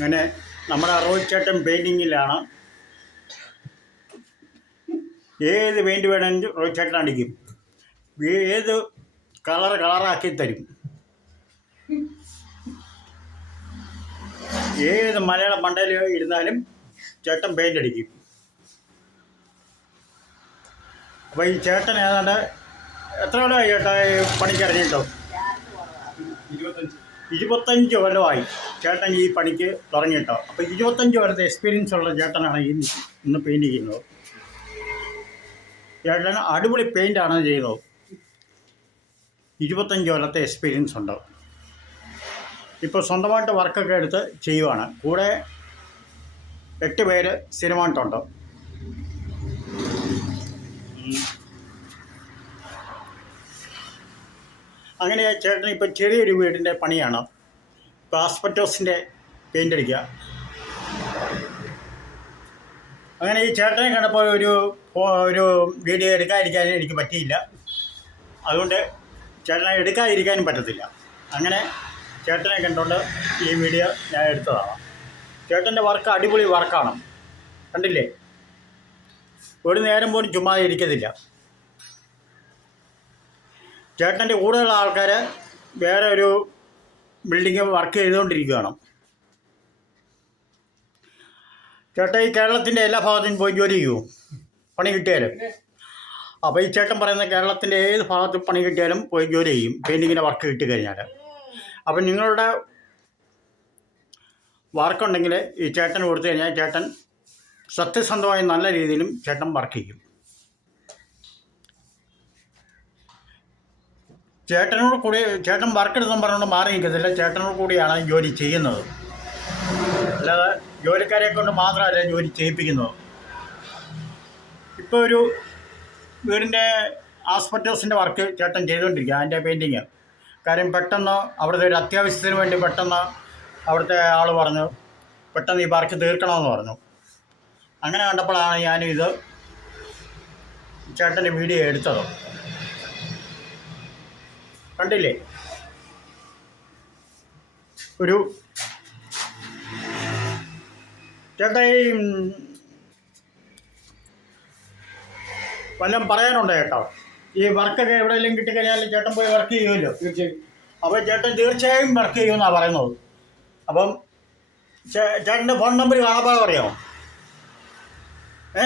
അങ്ങനെ നമ്മുടെ റോഹിത് ചേട്ടൻ പെയിന്റിങ്ങിലാണ് ഏത് പെയിന്റ് വേണമെങ്കിലും റോഹിത് ചേട്ടൻ അടിക്കും. ഏത് കളർ കളറാക്കി തരും. ഏത് മലയാള മണ്ടയിൽ ഇരുന്നാലും ചേട്ടൻ പെയിന്റ് അടിക്കും. അപ്പോൾ ഈ ചേട്ടൻ ഏതാണ്ട് എത്ര കൊല്ലമായി ചേട്ടാ പണിക്ക് ഇറങ്ങിയിട്ടോ? ഇരുപത്തഞ്ച്. ഇരുപത്തഞ്ച് കൊല്ലമായി ചേട്ടൻ ഈ പണിക്ക് തുടങ്ങിയിട്ടോ. അപ്പോൾ ഇരുപത്തഞ്ച് കൊല്ലത്തെ എക്സ്പീരിയൻസ് ഉള്ള ചേട്ടനാണ് ഈ ഇന്ന് പെയിന്റ് ചെയ്യുന്നത്. ചേട്ടൻ അടിപൊളി പെയിന്റാണ് ചെയ്യുന്നത് ഇരുപത്തഞ്ച് കൊല്ലത്തെ എക്സ്പീരിയൻസ് ഉണ്ട്. ഇപ്പോൾ സ്വന്തമായിട്ട് വർക്കൊക്കെ എടുത്ത് ചെയ്യുവാണ്. കൂടെ എട്ട് പേര് സ്ഥിരമായിട്ടുണ്ട് അങ്ങനെ ചേട്ടൻ ഇപ്പം ചെറിയൊരു വീടിന്റെ പണിയാണ്. ഇപ്പോൾ ആസ്പെറ്റോസിന്റെ പെയിന്റ് അടിക്കുക. അങ്ങനെ ഈ ചേട്ടനെ കണ്ടപ്പോൾ ഒരു ഒരു വീഡിയോ എടുക്കാതിരിക്കാൻ എനിക്ക് പറ്റിയില്ല. അതുകൊണ്ട് ചേട്ടനെ എടുക്കാതിരിക്കാനും പറ്റത്തില്ല. അങ്ങനെ ചേട്ടനെ കണ്ടുകൊണ്ട് ഈ വീഡിയോ ഞാൻ എടുത്തതാണ്. ചേട്ടന്റെ വർക്ക് അടിപൊളി വർക്കാണ്. കണ്ടില്ലേ? ഒരു നേരം പോലും ചുമ്മാതെ ഇരിക്കത്തില്ല. ചേട്ടന്റെ കൂടെയുള്ള ആൾക്കാർ വേറെ ഒരു ബിൽഡിങ് വർക്ക് ചെയ്തുകൊണ്ടിരിക്കുകയാണ്. ചേട്ടൻ ഈ കേരളത്തിന്റെ എല്ലാ ഭാഗത്തും പോയി ജോലി ചെയ്യൂ? പണി കിട്ടിയാലും? അപ്പോൾ ഈ ചേട്ടൻ പറയുന്ന കേരളത്തിന്റെ ഏത് ഭാഗത്ത് പണി കിട്ടിയാലും പോയി ജോലി ചെയ്യും. പെയിന്റിങ്ങിന്റെ വർക്ക് കിട്ടിക്കഴിഞ്ഞാൽ അപ്പം നിങ്ങളുടെ വർക്കുണ്ടെങ്കിൽ ഈ ചേട്ടൻ കൊടുത്തു കഴിഞ്ഞാൽ ചേട്ടൻ സത്യസന്ധമായി നല്ല രീതിയിലും ചേട്ടൻ വർക്ക് ചെയ്യും. ചേട്ടനോട് കൂടി ചേട്ടൻ വർക്ക് എടുത്തും പറഞ്ഞുകൊണ്ട് മാറി നിൽക്കത്തില്ല ചേട്ടനോട് കൂടിയാണ് ജോലി ചെയ്യുന്നത്. അല്ലാതെ ജോലിക്കാരെ കൊണ്ട് മാത്രമല്ല ജോലി ചെയ്യിപ്പിക്കുന്നത്. ഇപ്പോൾ ഒരു വീടിന്റെ ആസ്പെറ്റോസിന്റെ വർക്ക് ചേട്ടൻ ചെയ്തുകൊണ്ടിരിക്കുക അതിന്റെ പെയിന്റിങ് കാര്യം പെട്ടെന്ന് അവിടുത്തെ ഒരു അത്യാവശ്യത്തിന് വേണ്ടി പെട്ടെന്ന് അവിടുത്തെ ആൾ പറഞ്ഞു പെട്ടെന്ന് ഈ വർക്ക് തീർക്കണമെന്ന് പറഞ്ഞു. അങ്ങനെ കണ്ടപ്പോഴാണ് ഞാനിത് ചേട്ടന്റെ വീഡിയോ എടുത്തത്. കണ്ടില്ലേ? ഒരു ചേട്ടാ ഈ വല്ലതും പറയാനുണ്ടോ ചേട്ടാ? ഈ വർക്കൊക്കെ എവിടെയെങ്കിലും കിട്ടിക്കഴിഞ്ഞാൽ ചേട്ടൻ പോയി വർക്ക് ചെയ്യുമല്ലോ? തീർച്ചയായും. അപ്പോൾ ചേട്ടൻ തീർച്ചയായും വർക്ക് ചെയ്യുമെന്നാണ് പറയുന്നത്. അപ്പം ചേട്ടന്റെ ഫോൺ നമ്പർ കാണാപ്പാടെ പറയാമോ ഏ?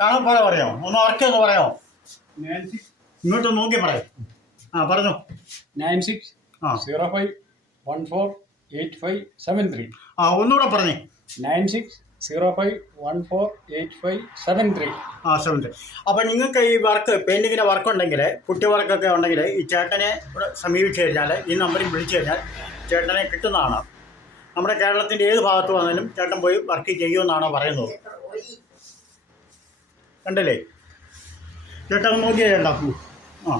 കാണാപ്പാടെ പറയാമോ ഒന്ന് വർക്ക് ഒന്ന് പറയാമോ ഇങ്ങോട്ട് നോക്കി പറയാം. ആ പറഞ്ഞു. നയൻ സിക്സ് ആ. Zero five one four eight five seven three ആ ഒന്നുകൂടെ പറഞ്ഞേ. Nine six zero five one four eight five seven three ആ സെവൻത്ത് അപ്പം നിങ്ങൾക്ക് ഈ വർക്ക് പെയിന്റിങ്ങിന്റെ വർക്ക് ഉണ്ടെങ്കിൽ കുട്ടി വർക്കൊക്കെ ഉണ്ടെങ്കിൽ ഈ ചേട്ടനെ ഇവിടെ സമീപിച്ച് കഴിഞ്ഞാൽ ഈ നമ്പറിൽ വിളിച്ചു കഴിഞ്ഞാൽ ചേട്ടനെ കിട്ടുന്നതാണ്. നമ്മുടെ കേരളത്തിന്റെ ഏത് ഭാഗത്ത് വന്നാലും ചേട്ടൻ പോയി വർക്ക് ചെയ്യുമെന്നാണോ പറയുന്നത്. കണ്ടല്ലേ? ചേട്ടൻ നോക്കിയേ ചേട്ടാ ആ.